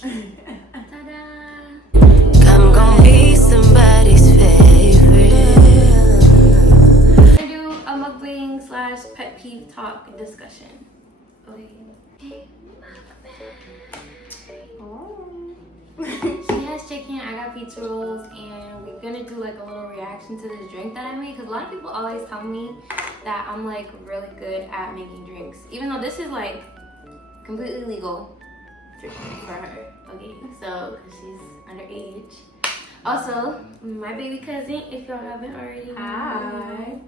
Ta-da! I'm gonna be somebody's favorite. We're gonna do a mukbang slash pet peeve talk discussion. Okay. Oh. She has chicken, I got pizza rolls, and we're gonna do like a little reaction to this drink that I made. Because a lot of people always tell me that I'm like really good at making drinks, even though this is like completely legal for her. Okay, so because she's underage. Also, my baby cousin, if y'all haven't already. Hi.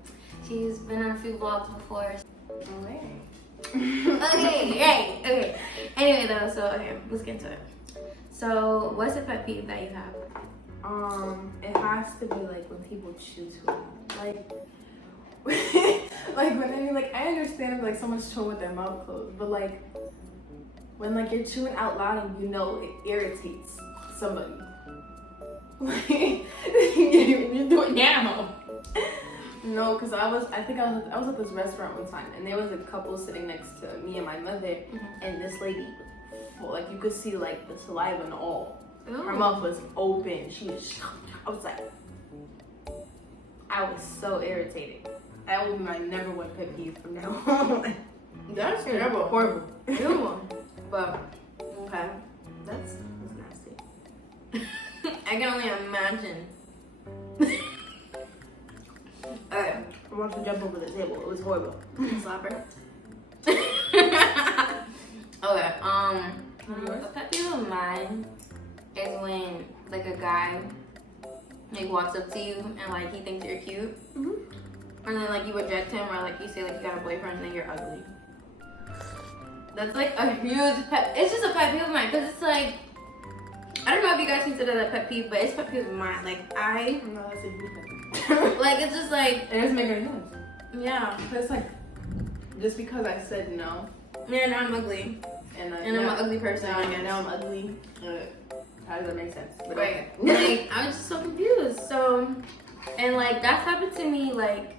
She's been on a few vlogs before. Okay. Okay. Anyway though, so okay, let's get into it. So, what's a pet peeve that you have? It has to be like when people chew too loud. Like, like when I mean, like I understand if like someone's chewing with their mouth closed, but like when like you're chewing out loud and you know it irritates somebody. Like you do it now. No, because I was at this restaurant one time and there was a couple sitting next to me and my mother, and this lady, like you could see like the saliva and all. Ooh. Her mouth was open. She was. I was like, I was so irritated. That would be my number one pet peeve from now on. That's terrible, horrible. Ew. But okay, that's nasty. I can only imagine. Okay. I wanted to jump over the table. It was horrible. Slapper. Okay, a pet peeve of mine is when like a guy like walks up to you and like he thinks you're cute, and then like you reject him or like you say like you got a boyfriend and then you're ugly. That's like a huge pet. It's just a pet peeve of mine because it's like I don't know if you guys consider that a pet peeve, but it's a pet peeve of mine. Like No, that's a huge pet peeve. like it's just like It doesn't make any sense. yeah. It's like just because I said no, Yeah, now I'm ugly. and And I'm an ugly person. I guess. now I'm ugly. How does that make sense? But Right. okay. Like, I was just so confused. So, and like, that's happened to me, like,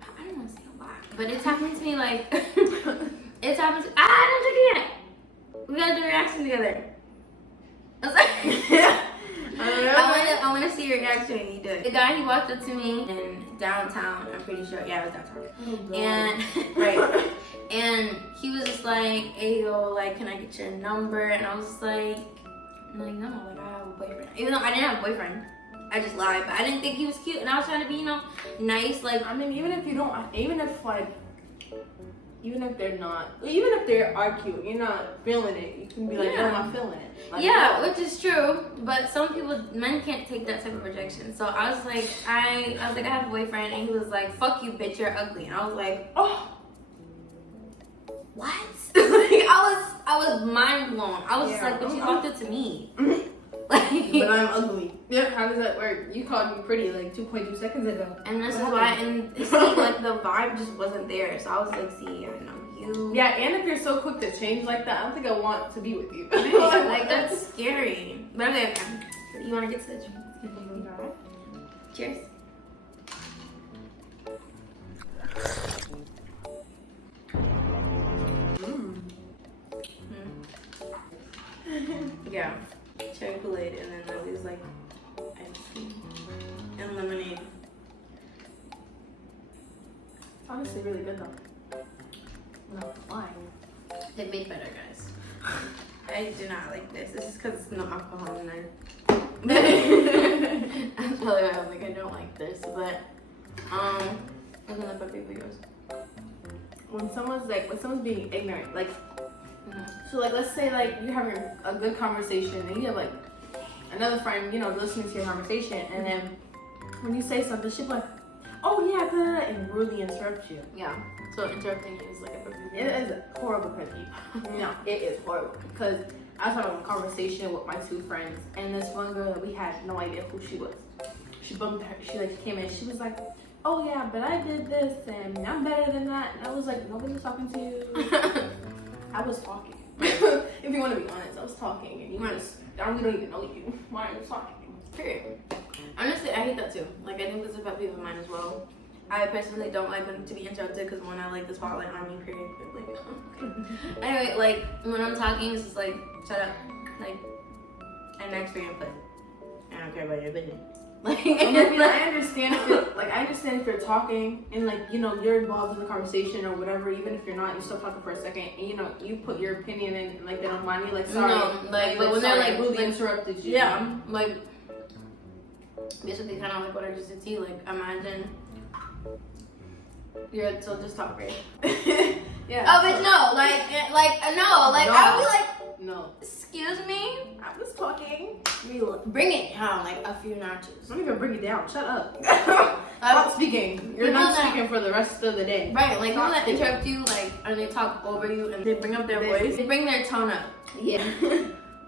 I don't want to say a lot, but it's happened to me, like, it's happened to, don't do it. We gotta do a reaction together. I was like, I want to see your reaction when you do it. The guy, he walked up to me in downtown, I'm pretty sure, yeah, it was downtown. And, right. And he was just like, hey, yo, like, can I get your number? And I was just like, no, like I have a boyfriend. Even though I didn't have a boyfriend, I just lied. But I didn't think he was cute, and I was trying to be, nice. Like, I mean, even if you don't, even if they're not, even if they are cute, you're not feeling it. You can be like, no, I'm not feeling it. Like, yeah, which is true. But some people, men can't take that type of rejection. So I was like, I have a boyfriend, and he was like, fuck you, bitch, you're ugly. And I was like, oh, what? Like, I was mind blown. I was just like, but you walked up to me. Like, but I'm ugly. Yeah, how does that work? You called me pretty like 2.2 seconds ago. and this is why, and see, like the vibe just wasn't there. So I was like, see, I know you. Yeah, and if you're so quick to change like that, I don't think I want to be with you. Like that's scary. But okay, you want to get to the drink? Cheers. Yeah, cherry Kool-Aid, and then there was like ice cream and lemonade. It's honestly really good though. I'm not lying. They made better, guys. I do not like this. This is because it's no alcohol in there. I'm telling you, I'm like, I don't like this, but I'm gonna put people yours. When someone's being ignorant, like, so like let's say like you're having a good conversation and you have like another friend, listening to your conversation, and then when you say something, she's like, oh yeah, blah, blah, and really interrupt you. Yeah. So interrupting you is like a perfect. It is a horrible pet peeve. No, it is horrible because I was having a conversation with my two friends, and this one girl that we had no idea who she was. She bumped her. She like came in. She was like, oh yeah, but I did this and I'm better than that. And I was like, nobody's talking to you. I was talking. If you want to be honest, I was talking, and we don't even know you. Why are you talking? Period. Honestly, I hate that too. Like, I think this is a pet peeve of mine as well. I personally don't like when to be interrupted because when I like the spotlight on me, period. Like, okay. Anyway, like when I'm talking, it's just like, shut up. Like, and next for your input. I don't care about your opinion. Like, I understand if you're talking and like, you know, you're involved in the conversation or whatever, even if you're not, you still talking for a second and you know, you put your opinion in and like they don't mind you, like sorry. No, like but when they're like really interrupted you. Yeah, like basically kind of like what I just did to you. Like imagine you're so just talk right. Yeah. Oh bitch, no, no, like I would be like, no. Excuse me? I was talking. Bring it down like a few notches. Don't even bring it down. Shut up. I'm not speaking. You're not speaking for the rest of the day. Right, like people that interrupt you, like, and they talk over you, and they bring up their voice. They bring their tone up. Yeah.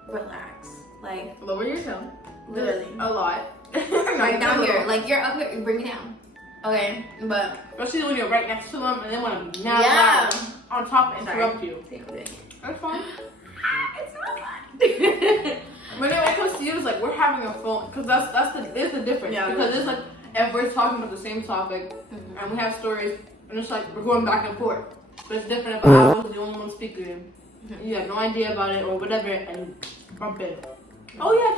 Relax. Like, lower your tone. Literally. A lot. Right down here. Like, you're up here, bring it down. Okay, but. Especially when you're right next to them, and they want to be loud on top and interrupt you. That's fine. It's not fun. When it comes to you, it's like we're having a phone, because there's the difference. Yeah, because it's like if we're talking about the same topic and we have stories, and it's like we're going back and forth. But it's different if I was the only one speaking. You have no idea about it or whatever, and you bump it. Oh yeah,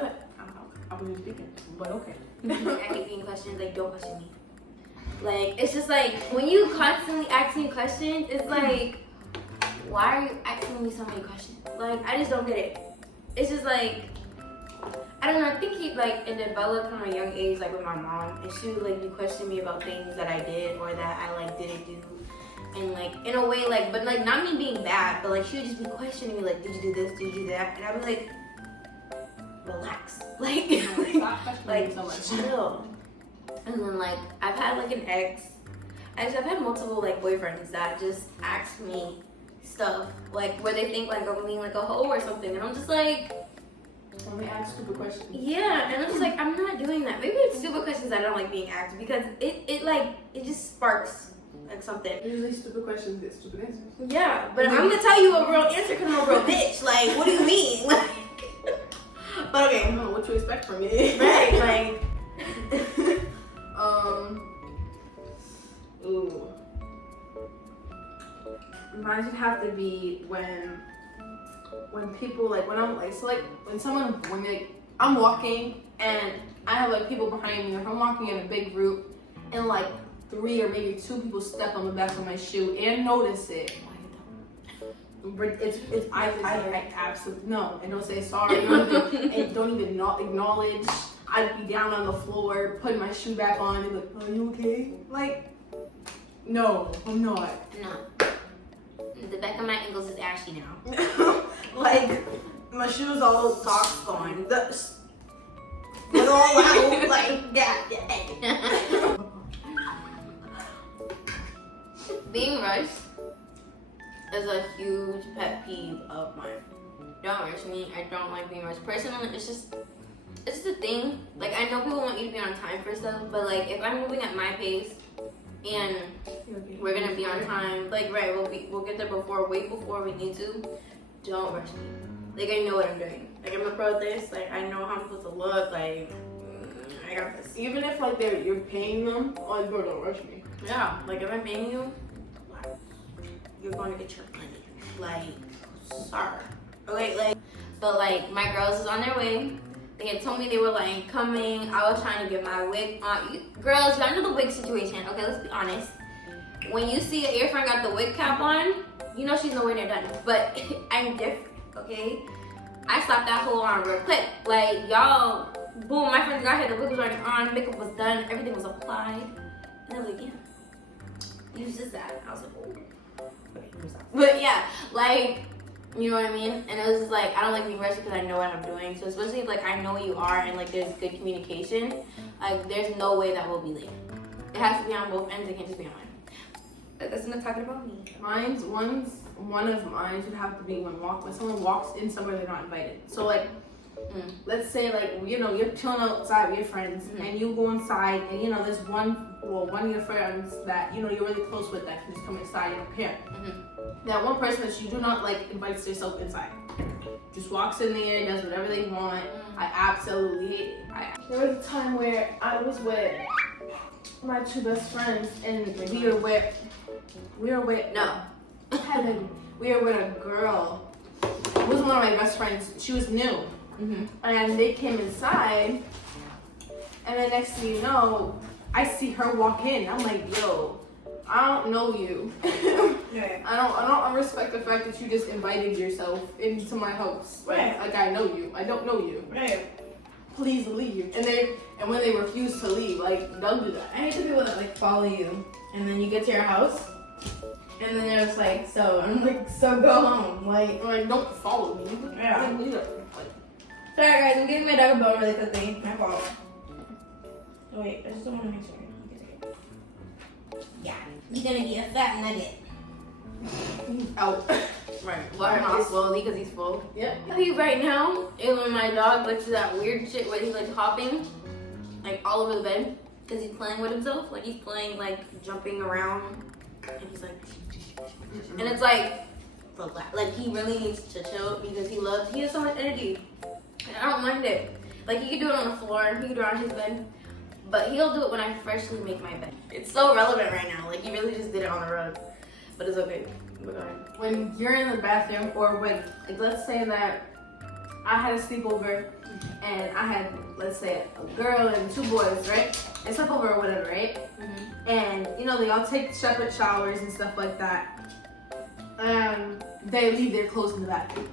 but I wasn't speaking. But okay. I hate being questioned. Like, don't question me. Like, it's just like when you constantly ask me questions, it's like, why are you asking me so many questions? Like, I just don't get it. It's just like, I don't know, I think it developed from a young age, like with my mom, and she would like be questioning me about things that I did or that I like didn't do. And like, in a way, like, but like not me being bad, but like she would just be questioning me, like, did you do this, did you do that? And I'd be like, relax. Like, like so much. Chill. And then like, I've had like an ex, actually I've had multiple like boyfriends that just ask me stuff, like where they think like I'm being like a hoe or something, and I'm just like, only ask stupid questions. yeah, and I'm just like, I'm not doing that. Maybe it's stupid questions I don't like being asked because it just sparks like something. Usually stupid questions get stupid answers. Yeah, but I'm gonna tell you a real answer because I'm a real bitch. Like, what do you mean? Like, but okay, I don't know what you expect from me. right? Like, ooh. Mine should have to be when people like when I'm like so like I'm walking and I have like people behind me, or if I'm walking in a big group and like 3 or maybe 2 people step on the back of my shoe and notice it. I absolutely no, and don't say sorry, and don't even acknowledge. I'd be down on the floor, putting my shoe back on, and be like, "Are you okay?" Like, no, I'm not. no. The back of my ankles is ashy now. Like, my shoes all socks gone. They're all out. Like, yeah. Being rushed is a huge pet peeve of mine. Don't rush me. I don't like being rushed. Personally, it's just a thing. Like, I know people want you to be on time for stuff, but like if I'm moving at my pace and we're gonna be on time, like right, we'll get there way before we need to. Don't rush me. Like, I know what I'm doing. Like, I'm a pro at this. Like, I know how I'm supposed to look. Like, I got this. Even if like you're paying them, like, bro, don't rush me. Yeah, like if I'm paying you, you're going to get your money. Like, sorry. Okay, like, but like my girls is on their way. They had told me they were like coming. I was trying to get my wig on. Girls, y'all know the wig situation. Okay, let's be honest. When you see your friend got the wig cap on, you know she's nowhere near done. But I'm different, okay? I slapped that hole on real quick. Like, y'all, boom, my friends got here, the wig was already on, makeup was done, everything was applied. And I was like, yeah, use this that. I was like, oh. Okay, but yeah, like, you know what I mean? And it was just like, I don't like being rushed because I know what I'm doing. So especially if like I know what you are and like there's good communication, like there's no way that we'll be late. It has to be on both ends, it can't just be on mine. But that's not talking about me. One of mine would have to be when someone walks in somewhere they're not invited. So like, let's say like, you know, you're chilling outside with your friends and you go inside and you know there's one of your friends that you know you're really close with that can just come inside and don't care. That one person that you do not like invites herself inside. Just walks in there, does whatever they want. I absolutely hate it. There was a time where I was with my two best friends, and we were with no, we were with a girl. It wasn't one of my best friends. She was new, and they came inside, and then next thing you know, I see her walk in. I'm like, yo, I don't know you. Right. I don't respect the fact that you just invited yourself into my house. Right. Like I know you. I don't know you. Right. Please leave. And when they refuse to leave, like, don't do that. I hate the people that like follow you and then you get to your house and then they're just like, so I'm like, so go home. Like Don't follow me. Yeah. Like, sorry guys, I'm giving my dog a bone really quickly. My fault. Oh wait, I just don't want to make sure. Yeah, he's gonna be a fat nugget. out. Right. Water him slowly because he's full. Yeah. He right now is when my dog likes that weird shit where he's like hopping like all over the bed because he's playing with himself. Like he's playing like jumping around and he's like and it's like he really needs to chill because he has so much energy. And I don't mind it. Like he can do it on the floor, he can do it on his bed. But he'll do it when I freshly make my bed. It's so relevant right now. Like he really just did it on the road. But it's okay. When you're in the bathroom, or when, like, let's say that I had a sleepover and I had, let's say, a girl and two boys, right? And sleepover or whatever, right? And, you know, they all take separate showers and stuff like that. They leave their clothes in the bathroom.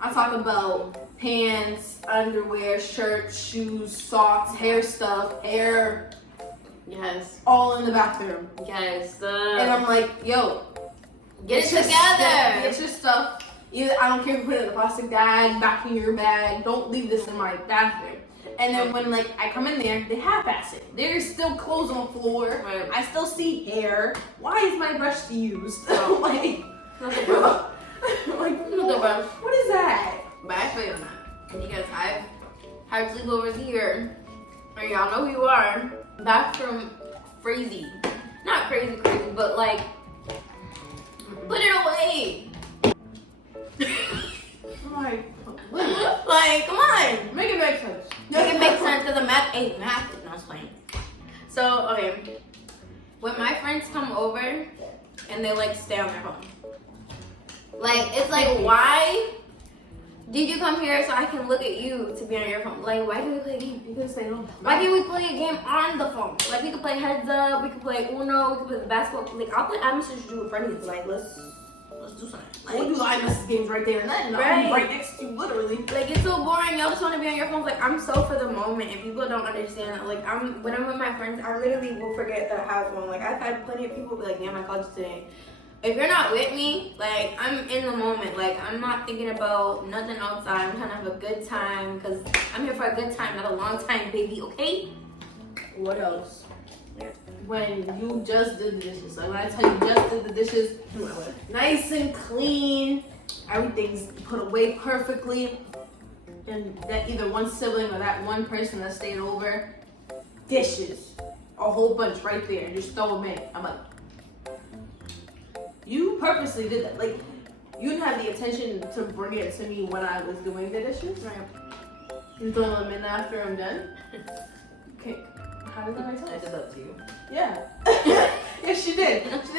I'm talking about pants, underwear, shirts, shoes, socks, hair stuff, hair. Yes. All in the bathroom. Yes. And I'm like, yo, get it together. Get your stuff. Either, I don't care if you put it in a plastic bag, back in your bag. Don't leave this in my bathroom. And then when like I come in there, they half-ass it. There's still clothes on the floor. Right. I still see hair. Why is my brush used? like, Not the brush. like Not the brush. what is that? But I feel you on that. Because I've had sleepovers here. And y'all know who you are. Bathroom crazy. Not crazy, but like, put it away. Like, Like, come on. make it make sense. Make it make sense because the math ain't math. No, I was playing. So, okay. When my friends come over and they like stay on their phone. Like, it's like, why did you come here so I can look at you to be on your phone? Like, why can't we play a game? Because they don't. Why can't we play a game on the phone? Like, we could play Heads Up, we could play Uno, we could play the basketball. Like, I'll play iMessage you with friends. Like, let's do something. Like, We'll do iMessage games right there and then. Right. I'm right next to you, literally. Like, it's so boring. Y'all just want to be on your phones. Like, I'm so for the moment, and people don't understand that. Like, when I'm with my friends, I literally will forget that I have a phone. Like, I've had plenty of people be like, damn, I called you today. If you're not with me, like, I'm in the moment. Like, I'm not thinking about nothing outside. I'm trying to have a good time because I'm here for a good time, not a long time, baby, okay? What else? When you just did the dishes. Like when I tell you just did the dishes, nice and clean, everything's put away perfectly, and that either one sibling or that one person that stayed over, dishes, a whole bunch right there, and just throw them in. I'm like, you purposely did that. Like, you didn't have the attention to bring it to me when I was doing the dishes. You throw them in after I'm done. Okay. How did that make sense? I did that to you. Yeah. Yes, she did. It was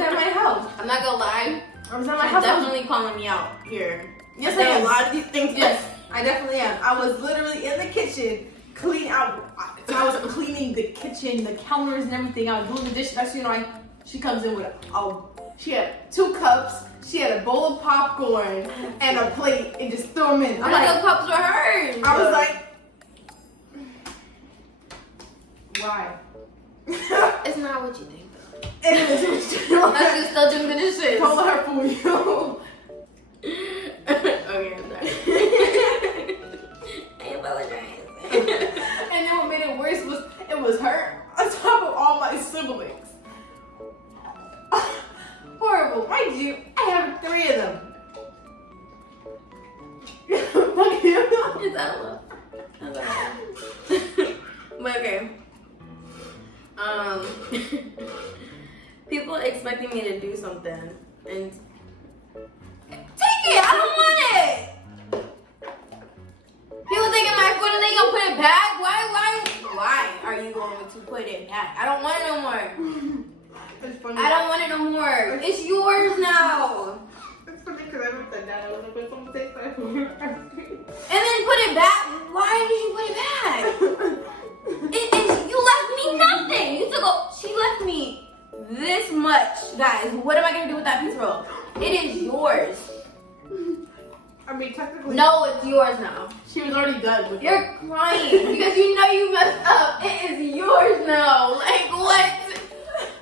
at my house. I'm not gonna lie. I was at my You're house. definitely calling me out here. Yes, I I am. a lot of these things. Yes, I definitely am. I was literally in the kitchen, I was cleaning the kitchen, the counters and everything. I was doing the dishes. That's, you know, she comes in with she had 2 cups, she had a bowl of popcorn and a plate and just threw them in. I'm like, the cups were hers. I was like, why? It's not what you think, though. It is. That's you still doing the dishes. Told her for you. Okay, I'm sorry. I apologize. And then what made it worse was it was her on top of all my siblings. Horrible. Mind you, I have 3 of them. Fuck you. It's out of love. That's all. But okay. People expecting me to do something and take it. I don't want it. People taking my food and they gonna put it back. Why are you going to put it back? I mean, technically. No, it's yours now. She was already done with You're crying because you know you messed up. It is yours now. Like, what?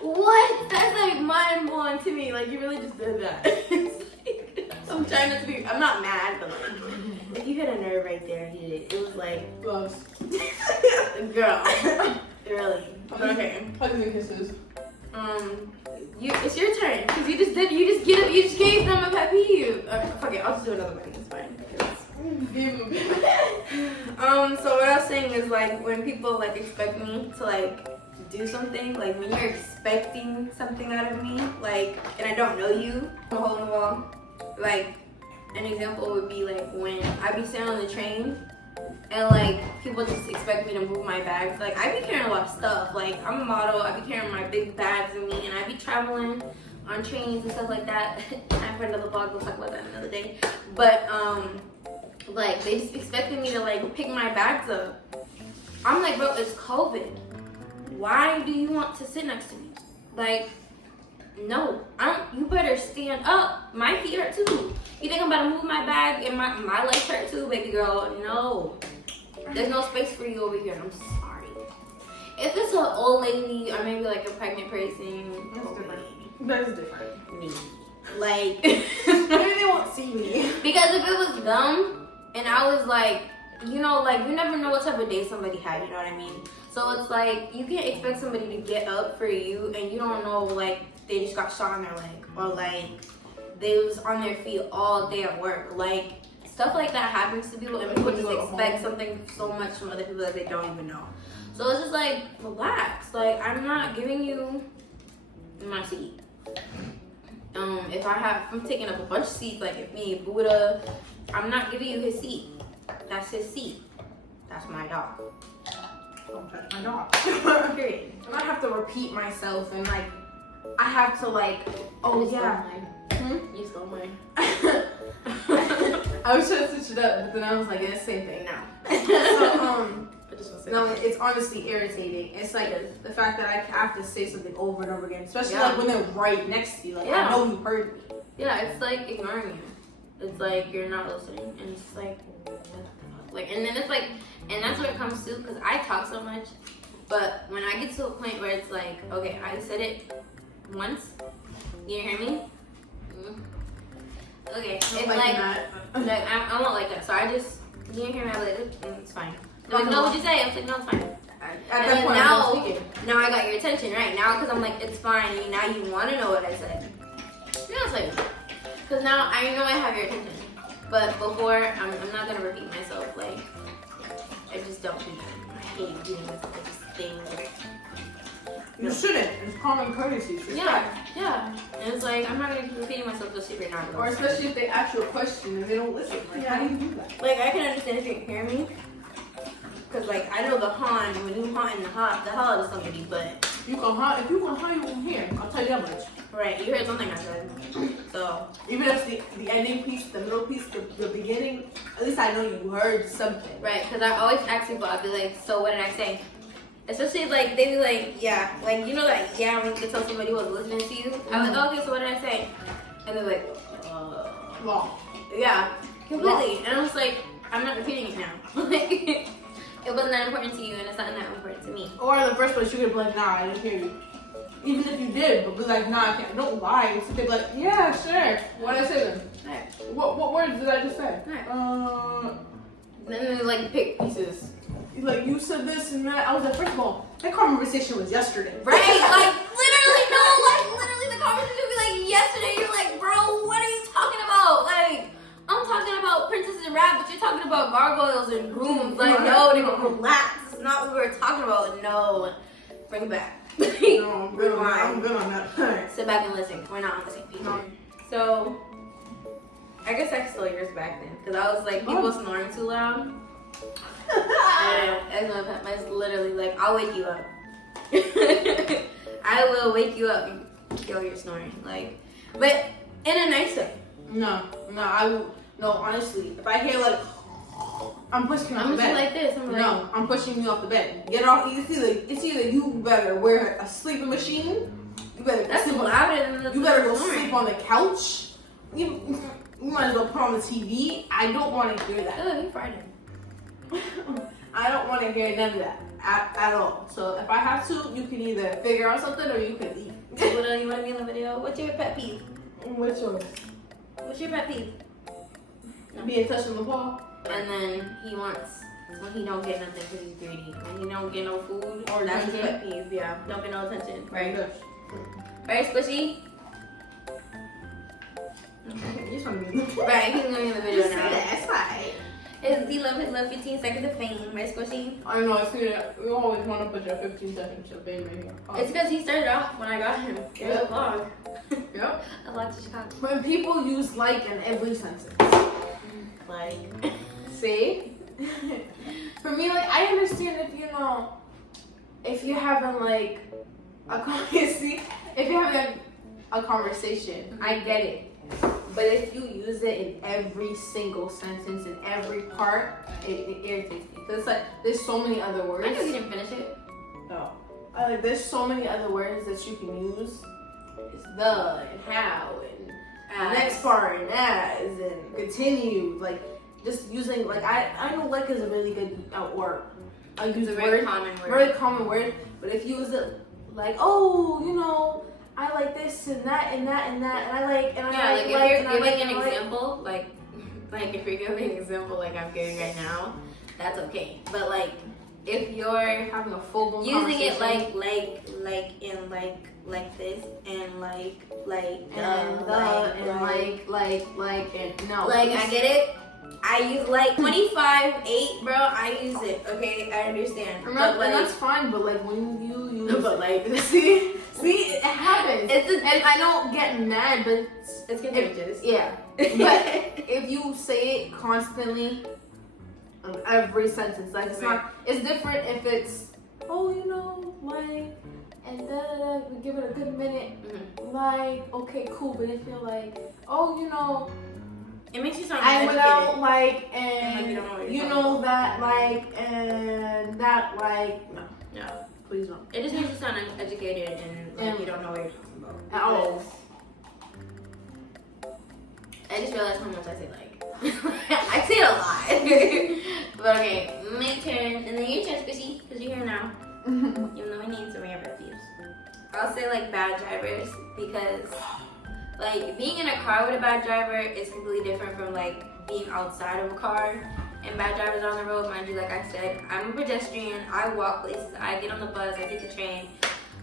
What? That's like mind blowing to me. Like, you really just did that. I'm trying not to be. I'm not mad, but like, if you hit a nerve right there, you did. It was like, gloves. girl, really. Okay. Hugs and kisses. It's your turn because you just gave them a pet peeve. Fuck it, I'll just do another one. It's fine. So what I was saying is like when people like expect me to like do something, like when you're expecting something out of me, like, and I don't know you, a hole in the wall. Like an example would be like when I be sitting on the train and like people just expect me to move my bags. Like I be carrying a lot of stuff. Like I'm a model, I be carrying my big bags with me, and I be traveling on trains and stuff like that. I'm for another vlog, we'll talk about that another day. But like they just expected me to like pick my bags up. I'm like, bro, it's COVID. Why do you want to sit next to me? Like, no, you better stand up. My feet hurt too. You think I'm about to move my bag and my legs hurt too, baby girl? No. There's no space for you over here. I'm sorry. If it's an old lady or maybe like a pregnant person, That's different. Me. Like, maybe they won't see me. Because if it was them and I was like, you know, like you never know what type of day somebody had, you know what I mean? So it's like, you can't expect somebody to get up for you and you don't know, like, they just got shot in their leg or like they was on their feet all day at work. Like, stuff like that happens to people and people just expect something so much from other people that they don't even know. So it's just like, relax. Like, I'm not giving you my seat. If I'm taking up a bunch of seats, like if me, Buddha, I'm not giving you his seat. That's his seat. That's my dog. Don't touch my dog. Period. And I have to repeat myself and like, I have to like, oh yeah. You stole mine. I was trying to switch it up, but then I was like, it's the same thing now. So, no, it's honestly irritating. It's like the fact that I have to say something over and over again, especially like when they're right next to you. Like, I know you heard me. Yeah, it's like ignoring you. It's like you're not listening, and it's like, what the fuck? Like, and then it's like, and that's what it comes to, because I talk so much, but when I get to a point where it's like, okay, I said it once, you hear me? Okay, it's like I won't like that, so I just, you didn't hear me, I was like, it's fine. They're like, no, what'd you say? I was like, no, it's fine. At that point, now I got your attention, right? Now, because I'm like, it's fine, and now you want to know what I said. Yeah, it's like, because now I know I have your attention. But before, I'm not going to repeat myself. Like, I just don't do that. I hate doing this thing. You shouldn't. It's common courtesy. Yeah. And it's like, I'm not going to keep repeating myself just if you're not. Or especially if they ask you a question and they don't listen. Like, how do you do that? Like, I can understand if you can hear me. Because, like, I know the haunt, when you haunt in the hell of somebody, but... You can haunt, if you can haunt, you can hear. I'll tell you that much. Right, you heard something I said. So... Even if the ending piece, the middle piece, the beginning, at least I know you heard something. Right, because I always ask people, I'll be like, so what did I say? Especially, like, they be like, yeah. Like, you know that, yeah, when you can tell somebody was listening to you? I'm like, oh, okay, so what did I say? And they're like, Long. Yeah, completely. And I was like, I'm not repeating it now. Like... It wasn't that important to you, and it's not that important to me. Or in the first place, you could be like, nah, I didn't hear you. Even if you did, but be like, nah, I can't. Don't lie. So they'd be like, yeah, sure. What did I say then? Right. What words did I just say? Right. Then they like pick pieces. Like, you said this and that. I was like, first of all, that conversation was yesterday. Right? Like, literally, no. Like, literally, the conversation would be like yesterday. You're like, bro, what are you talking about? Like, I'm talking about Princess and Rat, but you're talking about gargoyles and grooms. Like, no, nigga, relax. It's not what we were talking about. No. Bring it back. No, I'm good on that. Sit back and listen. We're not on the same page. No. So, I guess I stole yours back then. Because I was like, people snoring too loud. It's literally like, I'll wake you up. I will wake you up and kill your snoring. Like, but in a nice way. No, I will. No, honestly, if I hear like, I'm pushing you off the bed. I'm like this. I'm pushing you off the bed. Get off. It's either you better wear a sleeping machine. You better. That's louder than the. You better go sleep on the couch. You might as well put on the TV. I don't want to hear that. Oh, you fried it. I don't want to hear none of that at all. So if I have to, you can either figure out something or you can leave. What else you want to be in the video? What's your pet peeve? Which one? What's your pet peeve? Being touched on the ball. And then he wants, when he don't get nothing because he's greedy. When he don't get no food, Or that's his attention. pet peeve. Yeah, don't get no attention. Right. Right. Right, Squishy? You just want to be in the Right, he's gonna be in the video now. That's right. He love his little 15 seconds of fame, right, Squishy? I know, I see that. We always want to put your 15 seconds of fame right here. It's because he started off when I got him. It was a vlog. Yep. A vlog to Chicago. When people use like in every sentence. Like, See? For me, like, I understand if you're having like a conversation, if you're having a conversation, I get it. But if you use it in every single sentence, in every part, it irritates me. It's like, there's so many other words. I know you didn't finish it. No. Like, there's so many other words that you can use. It's the and how and next part and as and continue. Like, just using, like, I know like is a really good word. I use It's a very common word. Very common word. But if you use it like, oh, I like this and that and that and that and I like and Yeah, I like like if and I you're like giving and an I like. example, like if you're giving an example like I'm giving right now, that's okay. But like if you're Having a full blown using it conversation. like in like this and like and no. like I get it. I use like 25/8, bro. I use it. Okay, I understand. And But like, that's fine, but like when you use but like see, it happens. And I don't get mad, but it's contagious. yeah. But if you say it constantly on every sentence, like it's not, it's different if it's, like, and we give it a good minute, like, okay, cool, but if you're like, It makes you sound I went out uneducated. like, And, like, and you don't know what you you're know talking that, like, and that, like, no, No. please don't. It just makes you sound uneducated and like you don't know what you're talking about. At all. I just realized how much I say like. I say it a lot. But okay, my turn. And then your turn, Squishy, because you're here now. Even though we need some rare pet peeves. I'll say like bad drivers because like being in a car with a bad driver is completely different from like being outside of a car and bad drivers on the road. Mind you, like I said, I'm a pedestrian. I walk places. I get on the bus. I take the train.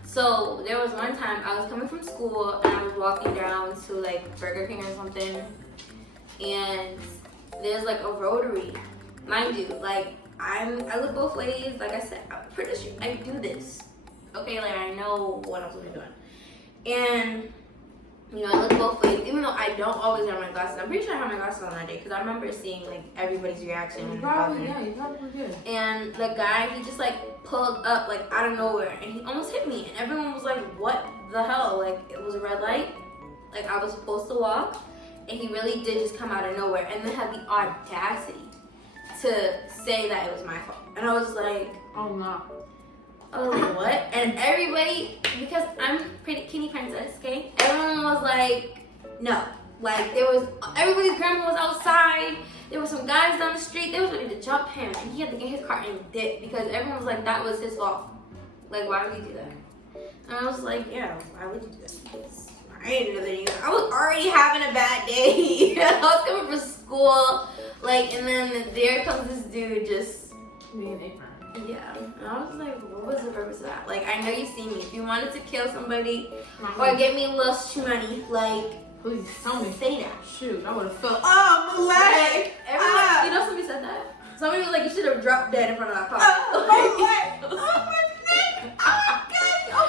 So there was one time I was coming from school and I was walking down to like Burger King or something, and there's like a rotary. Mind you, like I look both ways. Like I said, I'm pretty sure I do this. Okay, like I know what I'm supposed to be doing, and I look both ways. Even though I don't always have my glasses, I'm pretty sure I have my glasses on that day because I remember seeing like everybody's reaction. You probably did. And the guy, he just like pulled up like out of nowhere and he almost hit me. And everyone was like, what the hell? Like it was a red light. Like I was supposed to walk. And he really did just come out of nowhere and then had the audacity to say that it was my fault. And I was like, Oh no. oh, what? And everybody, because I'm pretty kitty princess, okay? Everyone was like, no. Like there was, everybody's grandma was outside. There were some guys down the street. They was ready to jump him, and he had to get his car and dip because everyone was like, that was his fault. Like, why would you do that? And I was like, yeah, why would you do that? Because I ain't another you. I was already having a bad day. I was coming from school, like, and then there comes this dude just Being ignorant. yeah. And I was like, what was the purpose of that? Like, I know you see me. If you wanted to kill somebody or get me a little money, like, Please tell me. say that. Shoot, I would have felt. Oh, my leg. Everyone, you know, somebody said that. Somebody was like, you should have dropped dead in front of that car. Oh, my leg. Oh, my neck. Oh, God. Oh,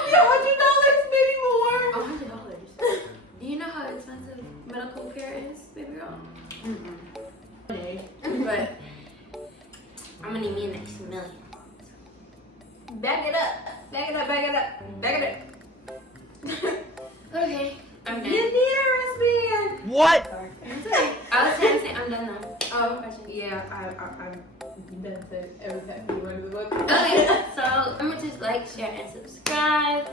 $100, maybe more. $100. Do you know how expensive medical care is, baby girl? But I'm gonna need me a next million. Back it up. Back it up. Back it up. Back it up. Okay. I'm done. You need a wristband. What? Sorry. I was trying to say I'm done now. Oh, yeah, I'm done said every time you run the book. Okay, so remember to like, share, and subscribe.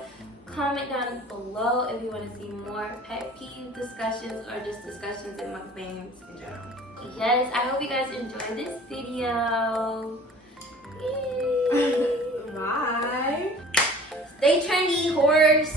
comment down below if you want to see more pet peeve discussions or just discussions in mukbangs in general. Yes, I hope you guys enjoyed this video. Yay. Bye. Stay trendy, horse.